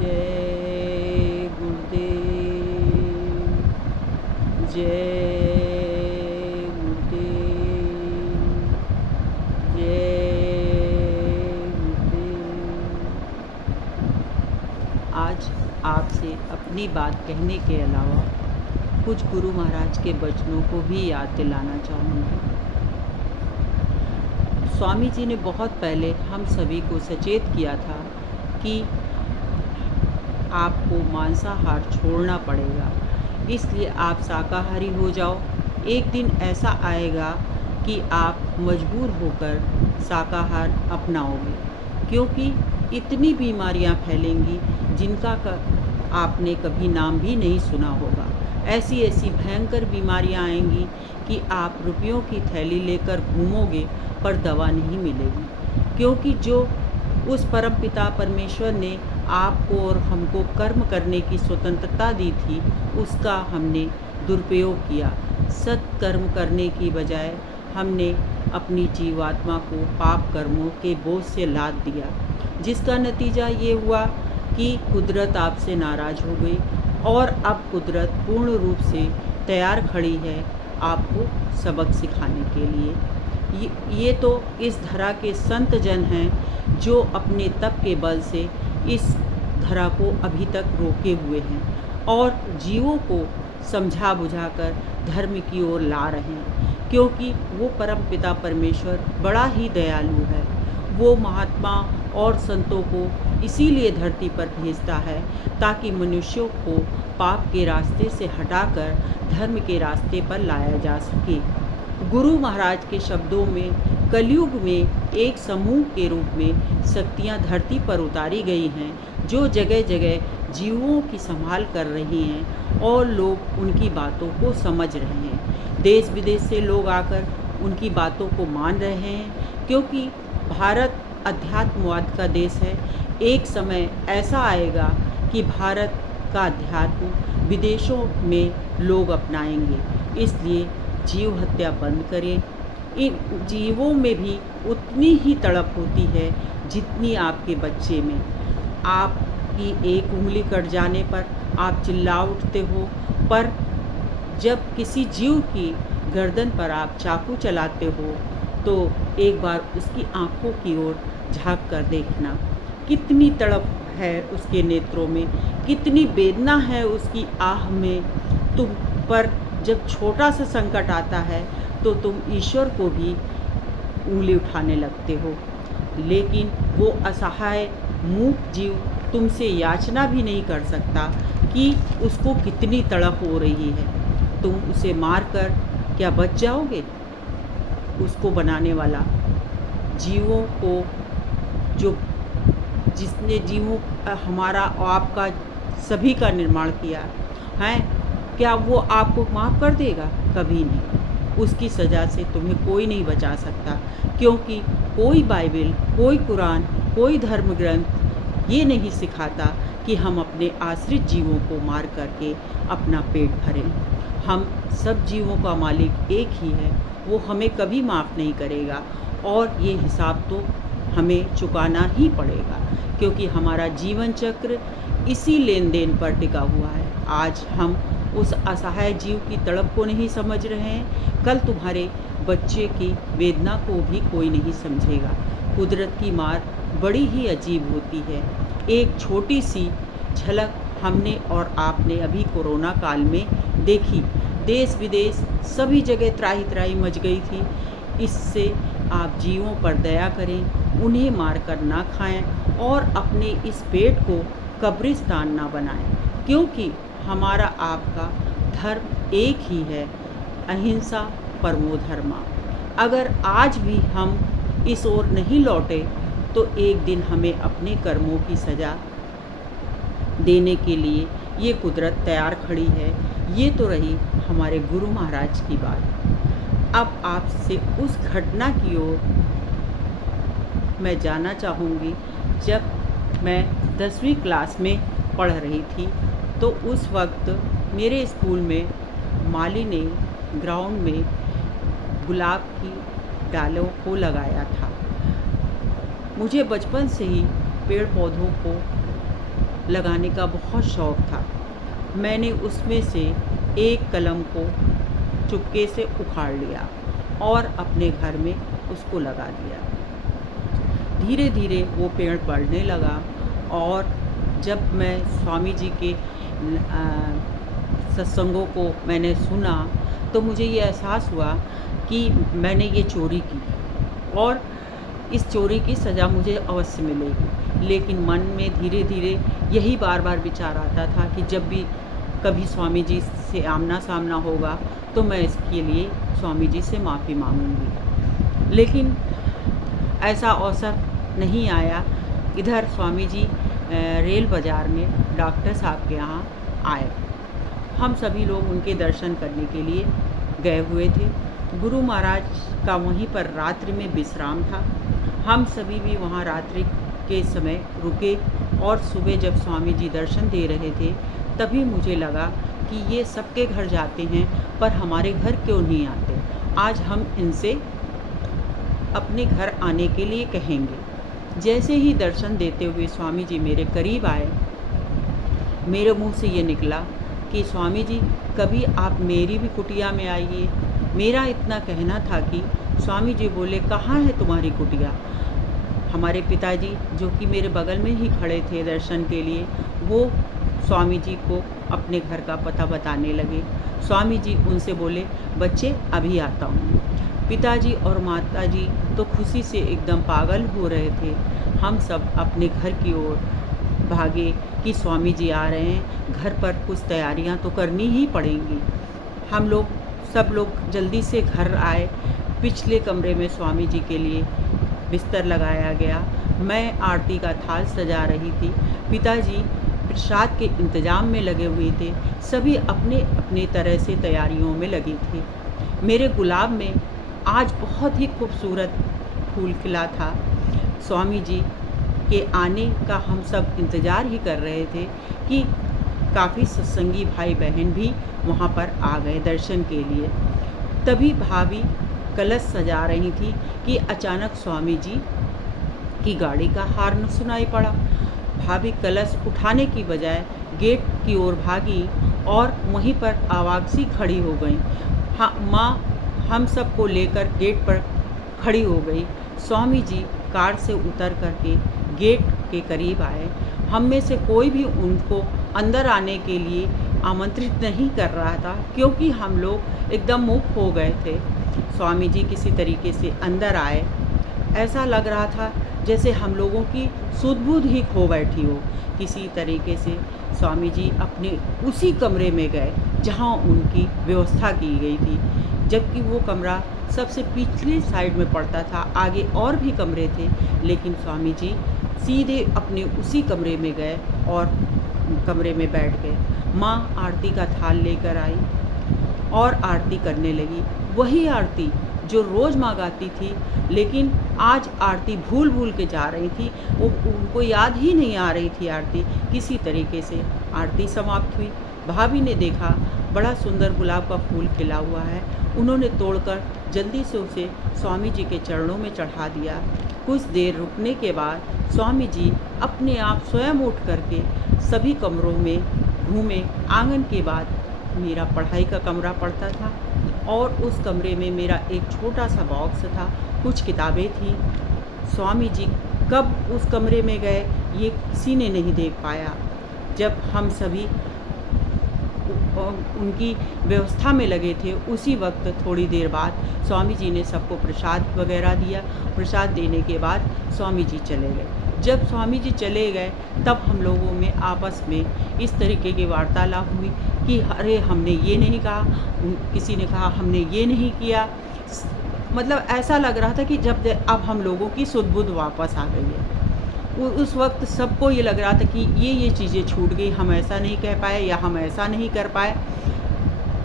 जय गुरुदेव, जय गुरुदेव, जय गुरुदेव। आज आपसे अपनी बात कहने के अलावा कुछ गुरु महाराज के वचनों को भी याद दिलाना चाहूँगी। स्वामी जी ने बहुत पहले हम सभी को सचेत किया था कि आपको मांसाहार छोड़ना पड़ेगा, इसलिए आप शाकाहारी हो जाओ। एक दिन ऐसा आएगा कि आप मजबूर होकर शाकाहार अपनाओगे, क्योंकि इतनी बीमारियां फैलेंगी जिनका आपने कभी नाम भी नहीं सुना होगा। ऐसी ऐसी भयंकर बीमारियां आएंगी कि आप रुपयों की थैली लेकर घूमोगे पर दवा नहीं मिलेगी, क्योंकि जो उस परमपिता परमेश्वर ने आपको और हमको कर्म करने की स्वतंत्रता दी थी, उसका हमने दुरुपयोग किया। सत्कर्म करने की बजाय हमने अपनी जीवात्मा को पाप कर्मों के बोझ से लाद दिया, जिसका नतीजा ये हुआ कि कुदरत आपसे नाराज़ हो गई और अब कुदरत पूर्ण रूप से तैयार खड़ी है आपको सबक सिखाने के लिए। ये तो इस धरा के संत जन हैं जो अपने तप के बल से इस धरा को अभी तक रोके हुए हैं और जीवों को समझा बुझाकर धर्म की ओर ला रहे हैं, क्योंकि वो परम पिता परमेश्वर बड़ा ही दयालु है। वो महात्मा और संतों को इसीलिए धरती पर भेजता है ताकि मनुष्यों को पाप के रास्ते से हटाकर धर्म के रास्ते पर लाया जा सके। गुरु महाराज के शब्दों में कलयुग में एक समूह के रूप में शक्तियाँ धरती पर उतारी गई हैं, जो जगह जगह जीवों की संभाल कर रही हैं और लोग उनकी बातों को समझ रहे हैं। देश विदेश से लोग आकर उनकी बातों को मान रहे हैं, क्योंकि भारत अध्यात्मवाद का देश है। एक समय ऐसा आएगा कि भारत का अध्यात्म विदेशों में लोग अपनाएंगे। इसलिए जीव हत्या बंद करें। इन जीवों में भी उतनी ही तड़प होती है जितनी आपके बच्चे में। आपकी एक उंगली कट जाने पर आप चिल्ला उठते हो, पर जब किसी जीव की गर्दन पर आप चाकू चलाते हो तो एक बार उसकी आंखों की ओर झांक कर देखना। कितनी तड़प है उसके नेत्रों में, कितनी वेदना है उसकी आह में। तुम पर जब छोटा सा संकट आता है तो तुम ईश्वर को भी उंगली उठाने लगते हो, लेकिन वो असहाय मूक जीव तुमसे याचना भी नहीं कर सकता कि उसको कितनी तड़प हो रही है। तुम उसे मारकर क्या बच जाओगे? उसको बनाने वाला जीवों को, जो जिसने जीवों हमारा और आपका सभी का निर्माण किया है, क्या वो आपको माफ़ कर देगा? कभी नहीं। उसकी सज़ा से तुम्हें कोई नहीं बचा सकता, क्योंकि कोई बाइबल, कोई कुरान, कोई धर्म ग्रंथ ये नहीं सिखाता कि हम अपने आश्रित जीवों को मार करके अपना पेट भरें। हम सब जीवों का मालिक एक ही है, वो हमें कभी माफ़ नहीं करेगा और ये हिसाब तो हमें चुकाना ही पड़ेगा, क्योंकि हमारा जीवन चक्र इसी लेन देन पर टिका हुआ है। आज हम उस असहाय जीव की तड़प को नहीं समझ रहे हैं, कल तुम्हारे बच्चे की वेदना को भी कोई नहीं समझेगा। कुदरत की मार बड़ी ही अजीब होती है। एक छोटी सी झलक हमने और आपने अभी कोरोना काल में देखी। देश विदेश सभी जगह त्राही त्राही मच गई थी। इससे आप जीवों पर दया करें, उन्हें मारकर ना खाएं और अपने इस पेट को कब्रिस्तान ना बनाएं, क्योंकि हमारा आपका धर्म एक ही है, अहिंसा परमो धर्मा। अगर आज भी हम इस ओर नहीं लौटे तो एक दिन हमें अपने कर्मों की सज़ा देने के लिए ये कुदरत तैयार खड़ी है। ये तो रही हमारे गुरु महाराज की बात। अब आपसे उस घटना की ओर मैं जाना चाहूँगी। जब मैं 10वीं क्लास में पढ़ रही थी तो उस वक्त मेरे स्कूल में माली ने ग्राउंड में गुलाब की डालों को लगाया था। मुझे बचपन से ही पेड़ पौधों को लगाने का बहुत शौक़ था। मैंने उसमें से एक कलम को चुपके से उखाड़ लिया और अपने घर में उसको लगा दिया। धीरे धीरे वो पेड़ बढ़ने लगा और जब मैं स्वामी जी के सत्संगों को मैंने सुना तो मुझे ये एहसास हुआ कि मैंने ये चोरी की और इस चोरी की सज़ा मुझे अवश्य मिलेगी। लेकिन मन में धीरे धीरे यही बार बार विचार आता था कि जब भी कभी स्वामी जी से आमना सामना होगा तो मैं इसके लिए स्वामी जी से माफ़ी मांगूंगी। लेकिन ऐसा अवसर नहीं आया। इधर स्वामी जी रेल बाज़ार में डॉक्टर साहब के यहाँ आए। हम सभी लोग उनके दर्शन करने के लिए गए हुए थे। गुरु महाराज का वहीं पर रात्रि में विश्राम था। हम सभी भी वहाँ रात्रि के समय रुके और सुबह जब स्वामी जी दर्शन दे रहे थे तभी मुझे लगा कि ये सबके घर जाते हैं पर हमारे घर क्यों नहीं आते। आज हम इनसे अपने घर आने के लिए कहेंगे। जैसे ही दर्शन देते हुए स्वामी जी मेरे करीब आए, मेरे मुंह से ये निकला कि स्वामी जी कभी आप मेरी भी कुटिया में आइए। मेरा इतना कहना था कि स्वामी जी बोले, कहाँ है तुम्हारी कुटिया। हमारे पिताजी जो कि मेरे बगल में ही खड़े थे दर्शन के लिए, वो स्वामी जी को अपने घर का पता बताने लगे। स्वामी जी उनसे बोले, बच्चे अभी आता हूँ। पिताजी और माताजी तो खुशी से एकदम पागल हो रहे थे। हम सब अपने घर की ओर भागे कि स्वामी जी आ रहे हैं, घर पर कुछ तैयारियां तो करनी ही पड़ेंगी। हम लोग सब लोग जल्दी से घर आए। पिछले कमरे में स्वामी जी के लिए बिस्तर लगाया गया। मैं आरती का थाल सजा रही थी। पिताजी प्रसाद के इंतज़ाम में लगे हुए थे। सभी अपने अपने तरह से तैयारियों में लगे थे। मेरे गुलाब में आज बहुत ही खूबसूरत फूल खिला था। स्वामी जी के आने का हम सब इंतज़ार ही कर रहे थे कि काफ़ी सत्संगी भाई बहन भी वहाँ पर आ गए दर्शन के लिए। तभी भाभी कलश सजा रही थी कि अचानक स्वामी जी की गाड़ी का हॉर्न सुनाई पड़ा। भाभी कलश उठाने की बजाय गेट की ओर भागी और वहीं पर आवाज़ खड़ी हो गई। हाँ, माँ हम सबको लेकर गेट पर खड़ी हो गई। स्वामी जी कार से उतर करके गेट के करीब आए। हम में से कोई भी उनको अंदर आने के लिए आमंत्रित नहीं कर रहा था क्योंकि हम लोग एकदम मुक्त हो गए थे। स्वामी जी किसी तरीके से अंदर आए। ऐसा लग रहा था जैसे हम लोगों की सुध-बुध ही खो बैठी हो। किसी तरीके से स्वामी जी अपने उसी कमरे में गए जहाँ उनकी व्यवस्था की गई थी, जबकि वो कमरा सबसे पिछली साइड में पड़ता था। आगे और भी कमरे थे, लेकिन स्वामी जी सीधे अपने उसी कमरे में गए और कमरे में बैठ गए। माँ आरती का थाल लेकर आई और आरती करने लगी। वही आरती जो रोज़ माँ गाती थी, लेकिन आज आरती भूल भूल के जा रही थी। वो उनको याद ही नहीं आ रही थी आरती। किसी तरीके से आरती समाप्त हुई। भाभी ने देखा बड़ा सुंदर गुलाब का फूल खिला हुआ है। उन्होंने तोड़कर जल्दी से उसे स्वामी जी के चरणों में चढ़ा दिया। कुछ देर रुकने के बाद स्वामी जी अपने आप स्वयं उठ करके सभी कमरों में घूमे। आंगन के बाद मेरा पढ़ाई का कमरा पड़ता था और उस कमरे में मेरा एक छोटा सा बॉक्स था, कुछ किताबें थी। स्वामी जी कब उस कमरे में गए ये किसी ने नहीं देख पाया। जब हम सभी उनकी व्यवस्था में लगे थे, उसी वक्त थोड़ी देर बाद स्वामी जी ने सबको प्रसाद वगैरह दिया। प्रसाद देने के बाद स्वामी जी चले गए। जब स्वामी जी चले गए तब हम लोगों में आपस में इस तरीके की वार्तालाप हुई कि अरे हमने ये नहीं कहा, किसी ने कहा हमने ये नहीं किया। मतलब ऐसा लग रहा था कि जब अब हम लोगों की सुध-बुध वापस आ गई है। उस वक्त सबको ये लग रहा था कि ये चीज़ें छूट गई, हम ऐसा नहीं कह पाए या हम ऐसा नहीं कर पाए।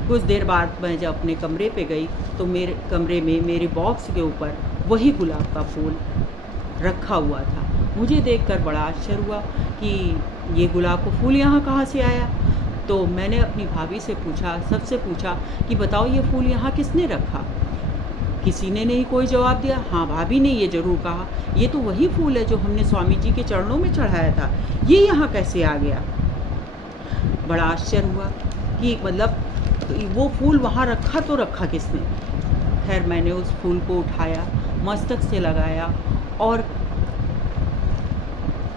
कुछ देर बाद मैं जब अपने कमरे पे गई तो मेरे कमरे में मेरे बॉक्स के ऊपर वही गुलाब का फूल रखा हुआ था। मुझे देखकर बड़ा आश्चर्य हुआ कि ये गुलाब का फूल यहाँ कहाँ से आया। तो मैंने अपनी भाभी से पूछा, सबसे पूछा कि बताओ ये फूल यहाँ किसने रखा। किसी ने नहीं कोई जवाब दिया। हाँ, भाभी ने ये ज़रूर कहा, ये तो वही फूल है जो हमने स्वामी जी के चरणों में चढ़ाया था, ये यहाँ कैसे आ गया? बड़ा आश्चर्य हुआ कि मतलब वो फूल वहाँ रखा तो रखा किसने? खैर मैंने उस फूल को उठाया, मस्तक से लगाया और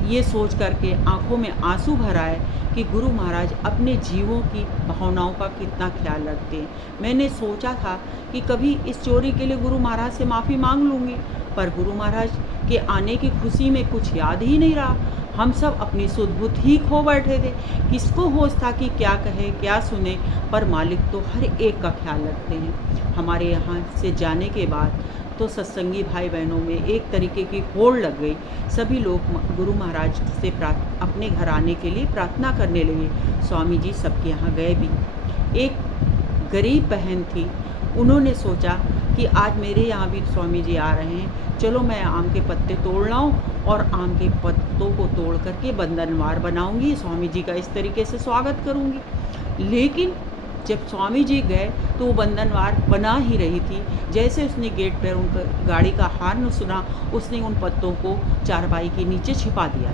ये सोच कर के आँखों में आंसू भर आए कि गुरु महाराज अपने जीवों की भावनाओं का कितना ख्याल रखते हैं। मैंने सोचा था कि कभी इस चोरी के लिए गुरु महाराज से माफ़ी मांग लूँगी, पर गुरु महाराज के आने की खुशी में कुछ याद ही नहीं रहा। हम सब अपनी सुध-बुध ही खो बैठे थे। किसको होश था कि क्या कहे, क्या सुने, पर मालिक तो हर एक का ख्याल रखते हैं। हमारे यहाँ से जाने के बाद तो सत्संगी भाई बहनों में एक तरीके की होड़ लग गई। सभी लोग गुरु महाराज से अपने घर आने के लिए प्रार्थना करने लगे। स्वामी जी सबके यहाँ गए भी। एक गरीब बहन थी, उन्होंने सोचा कि आज मेरे यहाँ भी स्वामी जी आ रहे हैं, चलो मैं आम के पत्ते तोड़ लाऊं और आम के पत्तों को तोड़ करके बंधनवार बनाऊंगी, स्वामी जी का इस तरीके से स्वागत करूंगी। लेकिन जब स्वामी जी गए तो वो बंधनवार बना ही रही थी। जैसे उसने गेट पर उनका गाड़ी का हॉर्न सुना, उसने उन पत्तों को चारपाई के नीचे छिपा दिया।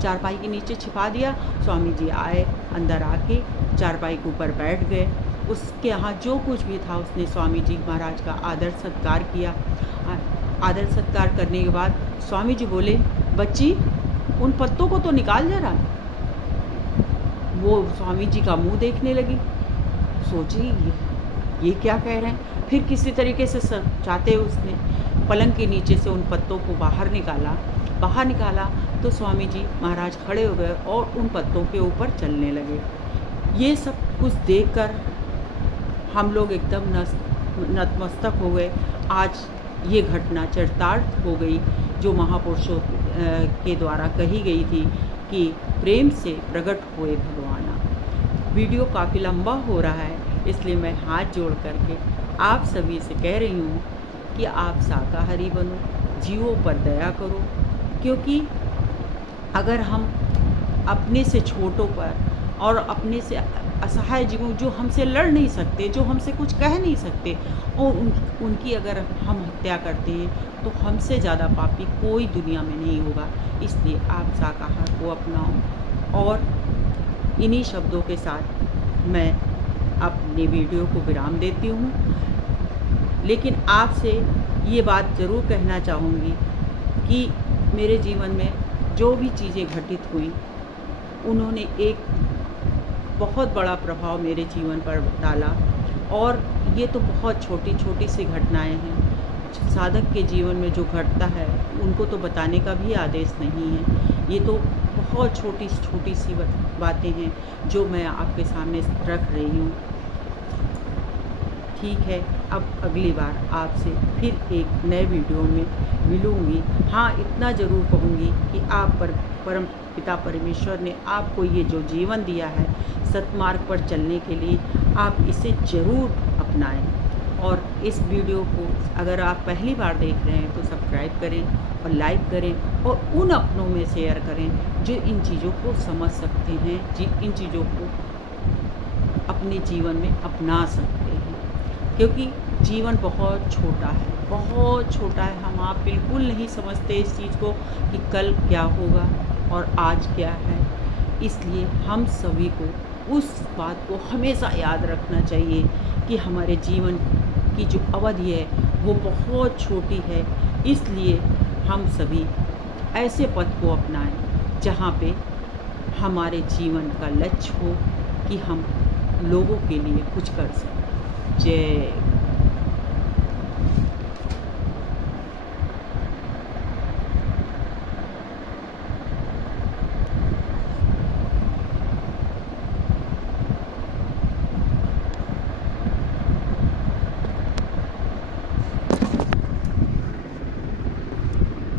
चारपाई के नीचे छिपा दिया। स्वामी जी आए, अंदर आके चारपाई के ऊपर बैठ गए। उसके यहाँ जो कुछ भी था उसने स्वामी जी महाराज का आदर सत्कार किया। आदर सत्कार करने के बाद स्वामी जी बोले, बच्ची उन पत्तों को तो निकाल जरा। वो स्वामी जी का मुंह देखने लगी, सोची ये क्या कह रहे हैं। फिर किसी तरीके से चाहते उसने पलंग के नीचे से उन पत्तों को बाहर निकाला तो स्वामी जी महाराज खड़े हो गए और उन पत्तों के ऊपर चलने लगे। ये सब कुछ देखकर हम लोग एकदम नतमस्तक हो गए। आज ये घटना चरितार्थ हो गई जो महापुरुषों के द्वारा कही गई थी कि प्रेम से प्रकट हुए भगवाना। वीडियो काफ़ी लंबा हो रहा है, इसलिए मैं हाथ जोड़ करके आप सभी से कह रही हूँ कि आप शाकाहारी बनो, जीवों पर दया करो। क्योंकि अगर हम अपने से छोटों पर और अपने से असहाय जीवों जो हमसे लड़ नहीं सकते, जो हमसे कुछ कह नहीं सकते, और उनकी अगर हम हत्या करते हैं तो हमसे ज़्यादा पापी कोई दुनिया में नहीं होगा। इसलिए आप शाकाहार को अपनाओ। और इन्हीं शब्दों के साथ मैं अपनी वीडियो को विराम देती हूँ। लेकिन आपसे ये बात ज़रूर कहना चाहूँगी कि मेरे जीवन में जो भी चीज़ें घटित हुई उन्होंने एक बहुत बड़ा प्रभाव मेरे जीवन पर डाला। और ये तो बहुत छोटी छोटी सी घटनाएं हैं। साधक के जीवन में जो घटता है उनको तो बताने का भी आदेश नहीं है। ये तो बहुत छोटी छोटी सी बातें हैं जो मैं आपके सामने रख रही हूँ। ठीक है, अब अगली बार आपसे फिर एक नए वीडियो में मिलूँगी। हाँ, इतना ज़रूर कहूँगी कि आप पर परम पिता परमेश्वर ने आपको ये जो जीवन दिया है सतमार्ग पर चलने के लिए, आप इसे ज़रूर अपनाएं। और इस वीडियो को अगर आप पहली बार देख रहे हैं तो सब्सक्राइब करें और लाइक करें और उन अपनों में शेयर करें जो इन चीज़ों को समझ सकते हैं, इन चीज़ों को अपने जीवन में अपना सकते हैं। क्योंकि जीवन बहुत छोटा है, बहुत छोटा है। हम आप बिल्कुल नहीं समझते इस चीज़ को कि कल क्या होगा और आज क्या है। इसलिए हम सभी को उस बात को हमेशा याद रखना चाहिए कि हमारे जीवन की जो अवधि है वो बहुत छोटी है। इसलिए हम सभी ऐसे पथ को अपनाएं जहाँ पे हमारे जीवन का लक्ष्य हो कि हम लोगों के लिए कुछ कर सकें। जय